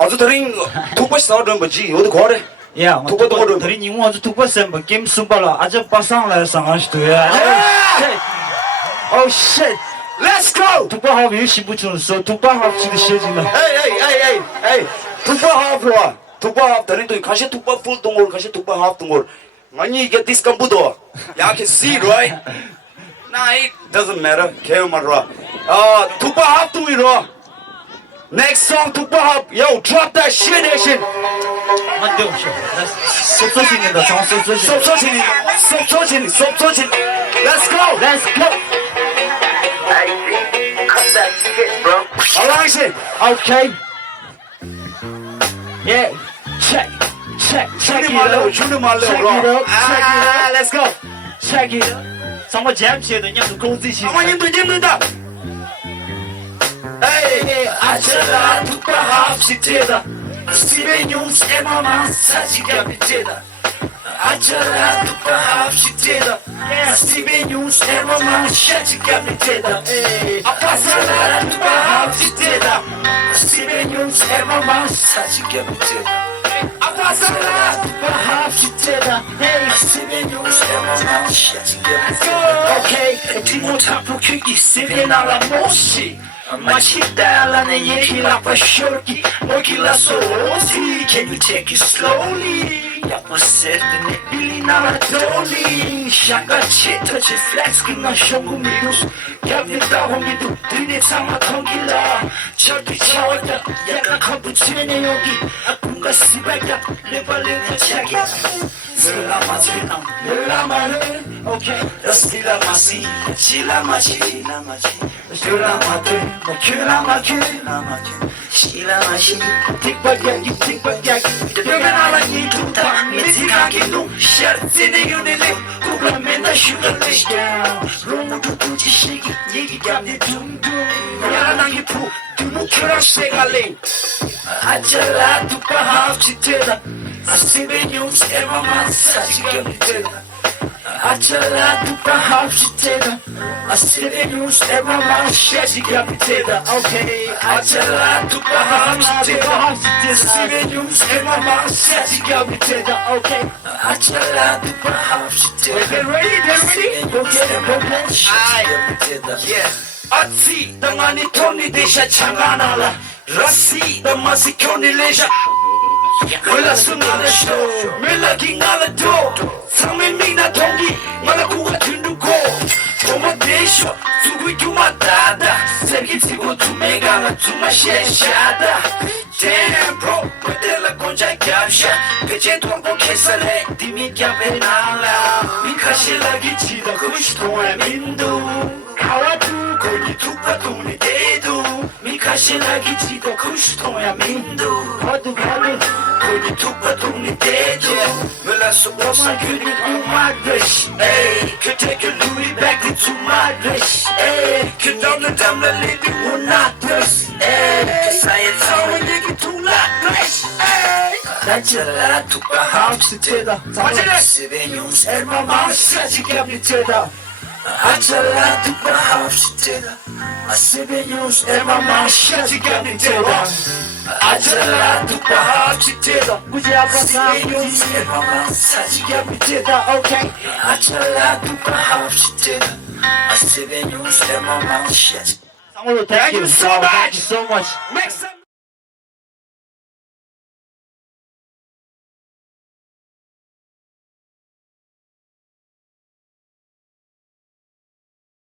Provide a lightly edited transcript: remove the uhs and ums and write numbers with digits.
아주 다른 Thukpa 싸우는 거지 어디 거래 야, 다리 니모 아주 Thukpa 쌤 게임 숨발라 아주 빠상라 상하시도야. Oh shit. Let's go Thukpa 하고 열심히 붙여서 Thukpa 하고 지금 시해진다. 에이 Thukpa half 와 Thukpa half 다른 또 가시 Thukpa full 동걸 가시 Thukpa half 동걸 아니 이게 디스컴부터 I can see right nah it doesn't matter care 말아 Thukpa half 동이로 next song Thukpa half yo drop that shit 안돼 없어. 섭섭해진다. 정말 섭섭해. 섭섭해진 let's go Hey, cut that shit, bro. alright Okay. Yeah. Check it out. 주는 말로 Check it out. let's go Check it out. 정말 잠시에도 냥도 공지시. 어머님도 힘들다 에이 아차라 Thukpa half 시트다 스티븐 용스 에마마 사지가 밑에다 아차라 Thukpa half 시트다 스티븐 용스 에마마 사지가 밑에다 아파사라 Thukpa half 시트다 스티븐 용스 에마마 사지가 밑에다 아파사라 Thukpa half 시트다 스티븐 용스 에마마 사지가 밑에다 오케이 디모타프 퀴기 스티븐 알라 모시 마시달라는 얘기라 파쇼기 먹이라 소지 Can you take it slowly 야무새는 빌리 나라 돌리 샹가치 터치 플렉스 그나 쇼구미루스 겹니다 홍기도 드네 상마 통길라 저기 차왔다 약간 컴퓨터네 여기 아픔과 시발야 레발레가 차기 Lamarin, okay, Lamasi, Chilamachi, Shilamashi, take back you think back you're gonna need to talk, Mizikaki, shut in the unit, Kuramenda sugar dish down, Romo to Tuchi, Yigi got the doom, Yanagi Poo, Dumukura Segale, Ajala Thukpa half chitera. I see the news every month, such a good Achala Thukpa half shitera. I see the news every month, such a good okay, Achala Thukpa half shitera. I see the news every month, such a good okay, Achala Thukpa half shitera. Get ready, go get it, yeah. Atsi, the money Tony Desha Changanala, Rassi, the Masikoni Leisure. Lucky 상민미나 동기 말하고가 든두고 도마대쇼 두구이 두마다다 세기티고 두메가나 두마시에샤다 Damn bro Potala konjai capsha Peche tuampo kesale Dimi kyape nala Mikashi lagi chida kushtoa mindu Kawatu koni Thukpa tuni dedu Mikashi lagi chida kushtoa mindu Kadu koni Thukpa tuni dedu Mela so osa kuni umadresh Hey, could take a Louis back into my dress Hey, could down the damn la lady will not dress Hey, science on a too nice. Achala Thukpa half shitera. Seven news and my mom says you can't be tether. Achala Thukpa half shitera. Seven news and my mom says you can't be tether. Achala Thukpa half shitera. Seven news and my mom says you can't be tether. Okay. Achala Thukpa half shitera. Seven news and my mom says. Thank you so much. Make some